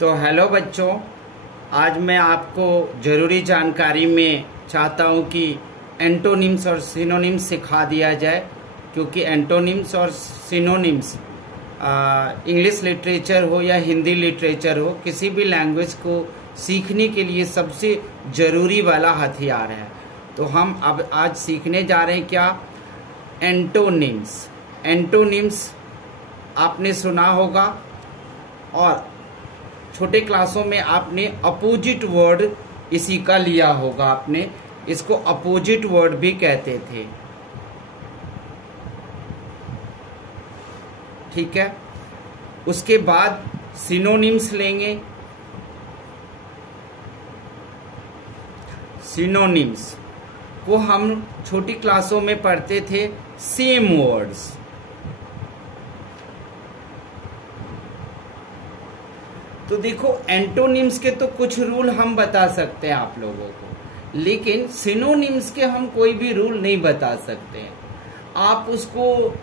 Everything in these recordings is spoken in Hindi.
तो हेलो बच्चों, आज मैं आपको ज़रूरी जानकारी में चाहता हूँ कि एंटोनिम्स और सिनोनिम्स सिखा दिया जाए, क्योंकि एंटोनिम्स और सिनोनिम्स इंग्लिश लिटरेचर हो या हिंदी लिटरेचर हो, किसी भी लैंग्वेज को सीखने के लिए सबसे ज़रूरी वाला हथियार है। तो हम अब आज सीखने जा रहे हैं क्या? एंटोनिम्स। एंटोनिम्स आपने सुना होगा और छोटे क्लासों में आपने अपोजिट वर्ड इसी का लिया होगा। आपने इसको अपोजिट वर्ड भी कहते थे, ठीक है। उसके बाद सिनोनिम्स लेंगे। सिनोनिम्स को हम छोटी क्लासों में पढ़ते थे सेम वर्ड्स। तो देखो, एंटोनिम्स के तो कुछ रूल हम बता सकते हैं आप लोगों को, लेकिन सिनोनिम्स के हम कोई भी रूल नहीं बता सकते हैं। आप उसको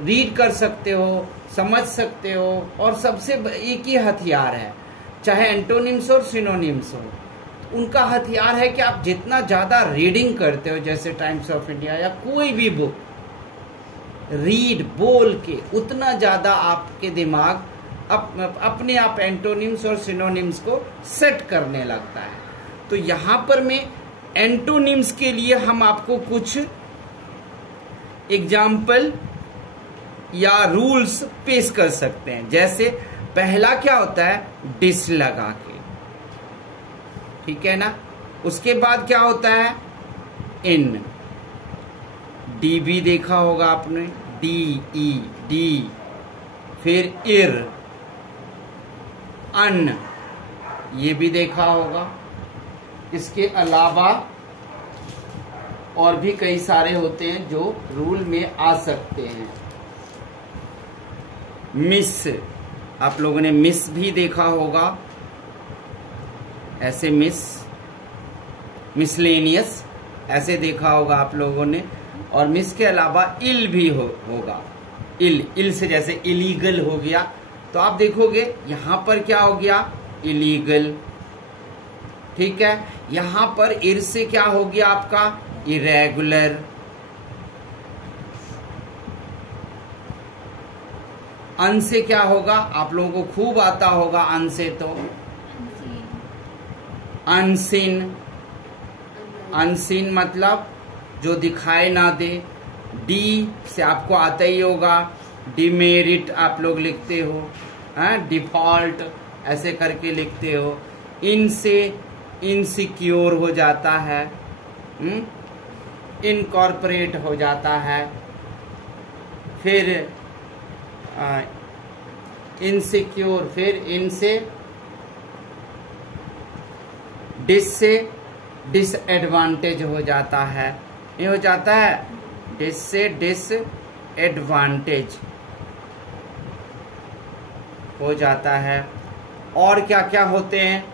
रीड कर सकते हो, समझ सकते हो, और सबसे एक ही हथियार है, चाहे एंटोनिम्स और सिनोनिम्स हो, उनका हथियार है कि आप जितना ज्यादा रीडिंग करते हो, जैसे टाइम्स ऑफ इंडिया या कोई भी बुक रीड बोल के, उतना ज्यादा आपके दिमाग अपने आप एंटोनिम्स और सिनोनिम्स को सेट करने लगता है। तो यहां पर मैं एंटोनिम्स के लिए हम आपको कुछ एग्जाम्पल या रूल्स पेश कर सकते हैं। जैसे पहला क्या होता है? डिस लगा के, ठीक है ना। उसके बाद क्या होता है? इन। डी भी देखा होगा आपने, डी ई डी। फिर इर, अन, ये भी देखा होगा। इसके अलावा और भी कई सारे होते हैं जो रूल में आ सकते हैं। मिस, आप लोगों ने मिस भी देखा होगा, ऐसे मिस, मिसलेनियस ऐसे देखा होगा आप लोगों ने। और मिस के अलावा इल भी होगा। इल से जैसे इलीगल हो गया, तो आप देखोगे यहां पर क्या हो गया? इलीगल, ठीक है। यहां पर इर से क्या हो गया आपका? इरेगुलर। अन से क्या होगा? आप लोगों को खूब आता होगा अन से, तो अनसीन। अनसीन मतलब जो दिखाई ना दे। डी से आपको आता ही होगा, डिमेरिट आप लोग लिखते हो, डिफॉल्ट ऐसे करके लिखते हो। इन से इनसिक्योर हो जाता है, इनकॉर्पोरेट हो जाता है। फिर इनसिक्योर, फिर इनसे डिस से डिसएडवांटेज हो जाता है। ये हो जाता है डिस से डिसएडवांटेज हो जाता है। और क्या क्या होते हैं?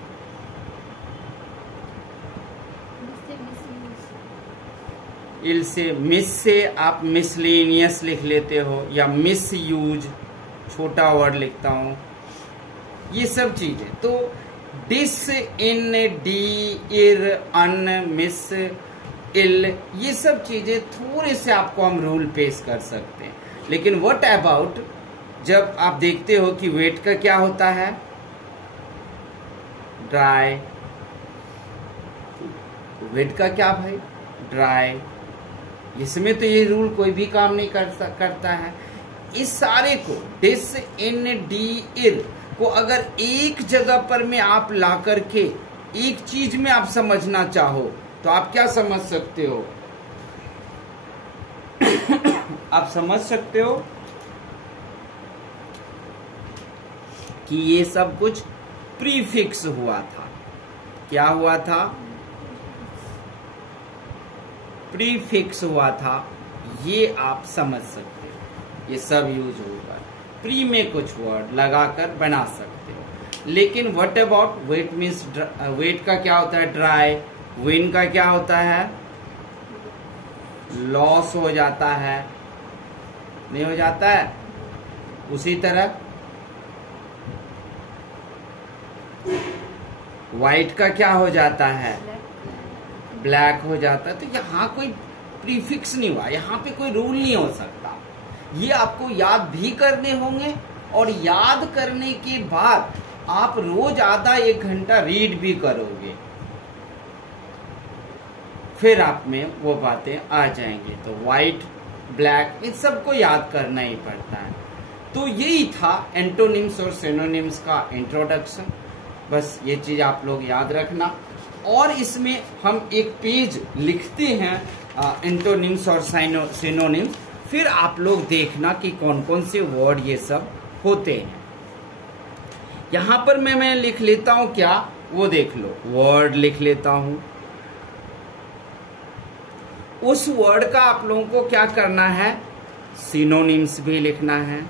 इल से, मिस से आप मिसलेनियस लिख लेते हो, या मिस यूज, छोटा वर्ड लिखता हूं, ये सब चीजें। तो डिस, इन, डी, इर, अन, मिस, इल, ये सब चीजें थोड़े से आपको हम रूल पेश कर सकते हैं। लेकिन व्हाट अबाउट जब आप देखते हो कि वेट का क्या होता है? ड्राई। वेट का क्या भाई? ड्राई। इसमें तो ये रूल कोई भी काम नहीं करता है। इस सारे को, डिस, इन, डी, इर को अगर एक जगह पर में आप ला करके एक चीज में आप समझना चाहो, तो आप क्या समझ सकते हो? आप समझ सकते हो कि ये सब कुछ प्रीफिक्स हुआ था। क्या हुआ था? प्रीफिक्स हुआ था। ये आप समझ सकते हो, ये सब यूज होगा। प्री में कुछ वर्ड लगाकर बना सकते हो। लेकिन what about weight means, weight का क्या होता है? ड्राई। विन का क्या होता है? लॉस हो जाता है, नहीं हो जाता है? उसी तरह व्हाइट का क्या हो जाता है, ब्लैक हो जाता है। तो यहाँ कोई प्रीफिक्स नहीं हुआ, यहाँ पे कोई रूल नहीं हो सकता। ये आपको याद भी करने होंगे और याद करने के बाद आप रोज आधा 1 घंटा रीड भी करोगे, फिर आप में वो बातें आ जाएंगी। तो व्हाइट, ब्लैक, इन सबको याद करना ही पड़ता है। तो यही था एंटोनिम्स और सिनोनिम्स का इंट्रोडक्शन। बस ये चीज आप लोग याद रखना। और इसमें हम एक पेज लिखते हैं एंटोनिम्स और सिनोनिम्स, फिर आप लोग देखना कि कौन कौन से वर्ड ये सब होते हैं। यहां पर मैं लिख लेता हूं, क्या वो देख लो, वर्ड लिख लेता हूं। उस वर्ड का आप लोगों को क्या करना है, सिनोनिम्स भी लिखना है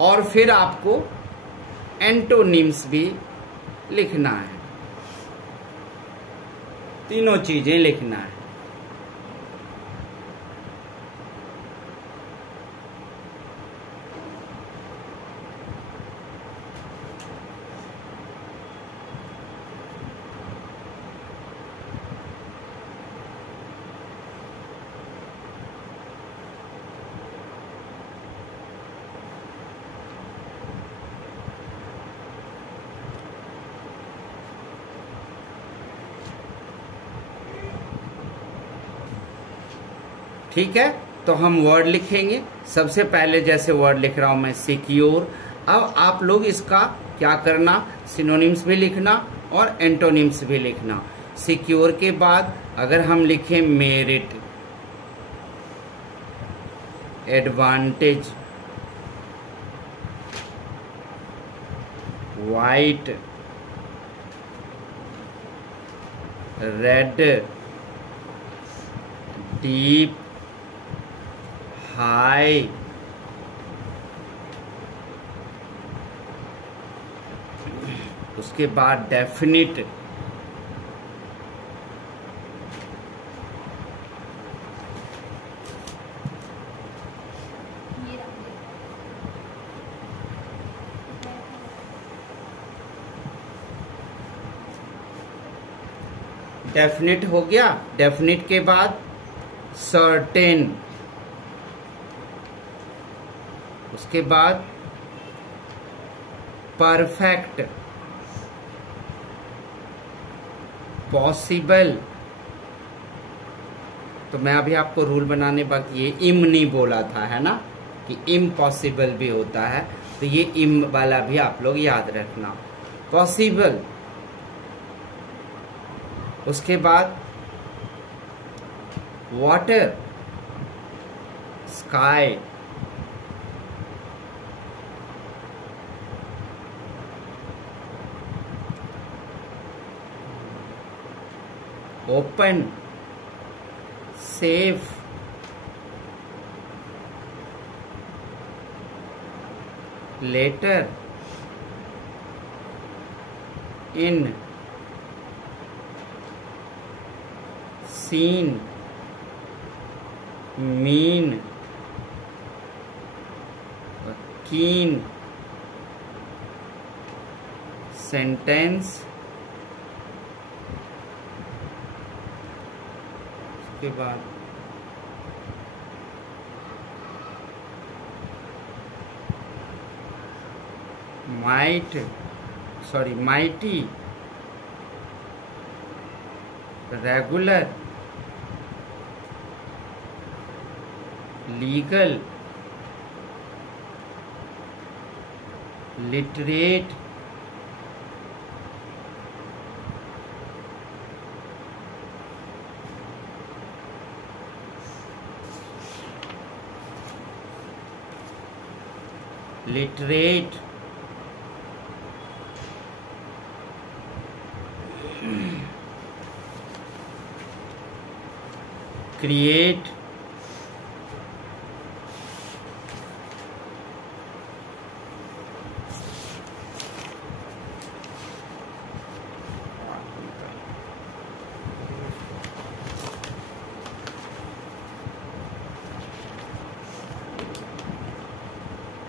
और फिर आपको एंटोनिम्स भी लिखना है। तीनों चीजें लिखना है। ठीक है, तो हम वर्ड लिखेंगे। सबसे पहले जैसे वर्ड लिख रहा हूं मैं, सिक्योर। अब आप लोग इसका क्या करना, सिनोनिम्स भी लिखना और एंटोनिम्स भी लिखना। सिक्योर के बाद अगर हम लिखें merit, advantage, white, red, deep, high, उसके बाद डेफिनिट, डेफिनिट हो गया। डेफिनिट के बाद सर्टेन, उसके बाद परफेक्ट, पॉसिबल। तो मैं अभी आपको रूल बनाने वक्त ये इम नहीं बोला था, है ना, कि इम्पॉसिबल भी होता है, तो ये इम वाला भी आप लोग याद रखना। पॉसिबल, उसके बाद water, sky, open, safe, later, in, seen, mean, keen, sentence, उसके बाद mighty, regular, legal, literate, create,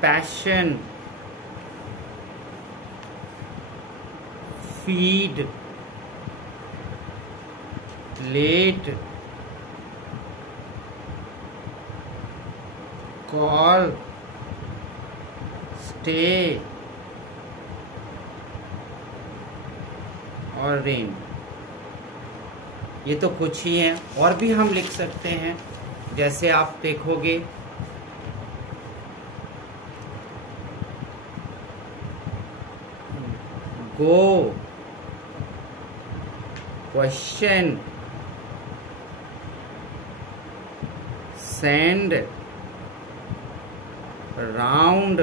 passion, feed, late, call, stay और rain। ये तो कुछ ही हैं, और भी हम लिख सकते हैं। जैसे आप देखोगे go, question, send, round,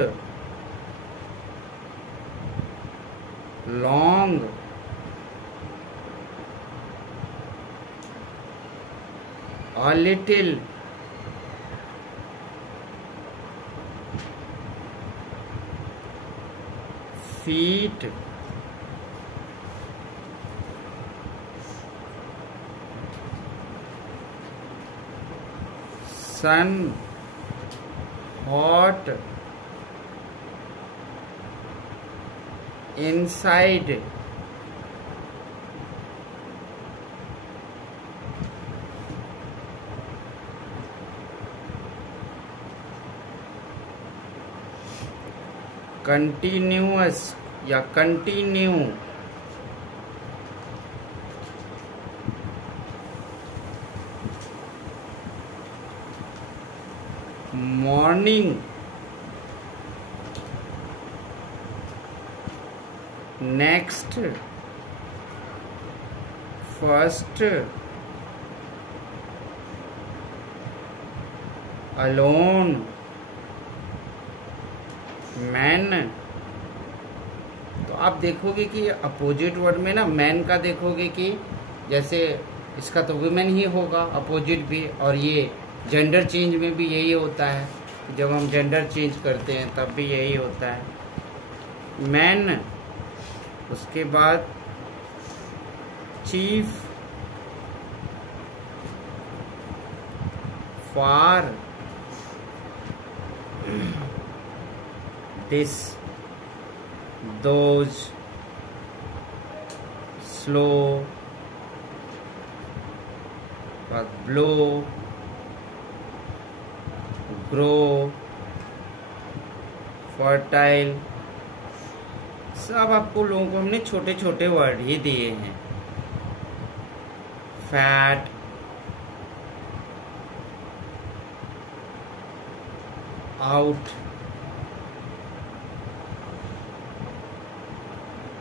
long, a little, feet, sun, hot, inside, continuous या continue, morning, next, first, alone, man. तो आप देखोगे कि अपोजिट वर्ड में ना मैन का देखोगे कि जैसे इसका तो वुमेन ही होगा अपोजिट भी, और ये जेंडर चेंज में भी यही होता है। जब हम जेंडर चेंज करते हैं तब भी यही होता है, मैन। उसके बाद chief, far, this, those, slow, blow, grow, fertile। सब आपको लोगों को हमने छोटे छोटे वर्ड ही दिए हैं। फैट, आउट,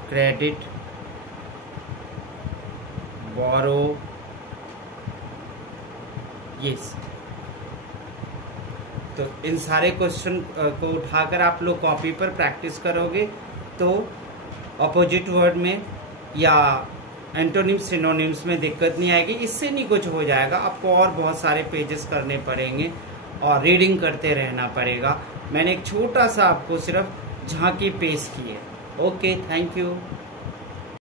क्रेडिट, बोरो, यस। तो इन सारे क्वेश्चन को उठाकर आप लोग कॉपी पर प्रैक्टिस करोगे तो अपोजिट वर्ड में या एंटोनिम्स सिनोनिम्स में दिक्कत नहीं आएगी। इससे नहीं कुछ हो जाएगा, आपको और बहुत सारे पेजेस करने पड़ेंगे और रीडिंग करते रहना पड़ेगा। मैंने एक छोटा सा आपको सिर्फ झांकी पेश की है। Okay, thank you.